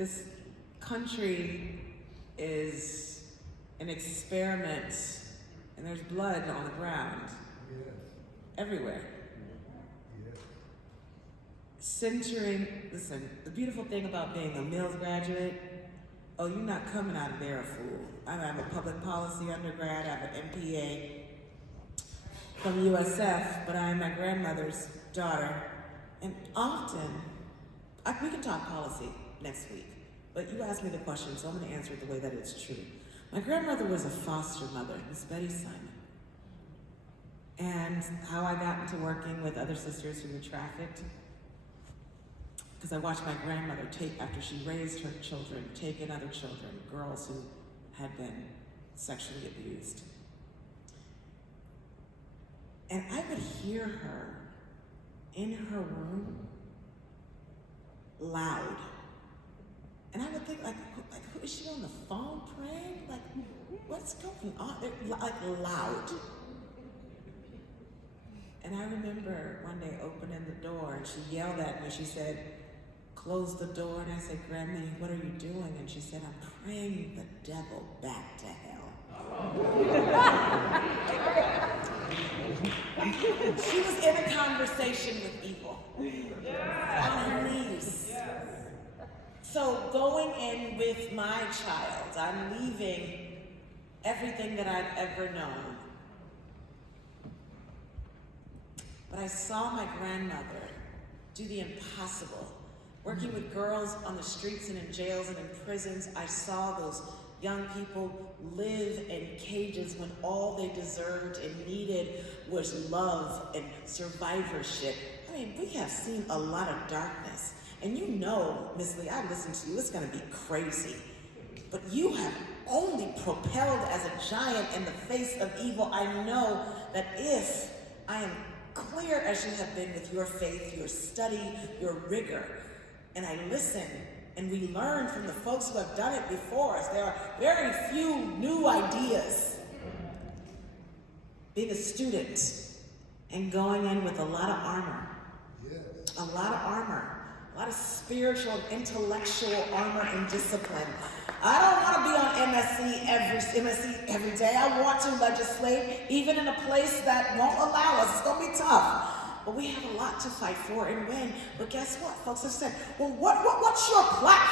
This country is an experiment, and there's blood on the ground. Yes. Everywhere. Yes. Centering, listen, the beautiful thing about being a Mills graduate, oh, you're not coming out of there a fool. I have a public policy undergrad, I have an MPA from USF, but I am my grandmother's daughter. And often, we can talk policy next week, but you asked me the question, so I'm gonna answer it the way that it's true. My grandmother was a foster mother, Miss Betty Simon. And how I got into working with other sisters who were trafficked, because I watched my grandmother after she raised her children, take in other children, girls who had been sexually abused. And I would hear her in her room, loud. And I would think, like, who is she on the phone praying? Like, what's going on? Like, loud. And I remember one day opening the door and she yelled at me. She said, close the door. And I said, Grammy, what are you doing? And she said, I'm praying the devil back to hell. She was in a conversation with evil on her knees. So going in with my child, I'm leaving everything that I've ever known. But I saw my grandmother do the impossible. Working with girls on the streets and in jails and in prisons, I saw those young people live in cages when all they deserved and needed was love and survivorship. I mean, we have seen a lot of darkness. And you know, Miss Lee, I listened to you, it's gonna be crazy. But you have only propelled as a giant in the face of evil. I know that if I am clear as you have been with your faith, your study, your rigor, and I listen, and we learn from the folks who have done it before us. There are very few new ideas. Being a student and going in with a lot of armor, Yes. a lot of armor, a lot of spiritual and intellectual armor and discipline. I don't want to be on MSC every day. I want to legislate, even in a place that won't allow us. It's going to be tough. But we have a lot to fight for and win. But guess what? Folks have said, well, what's your platform?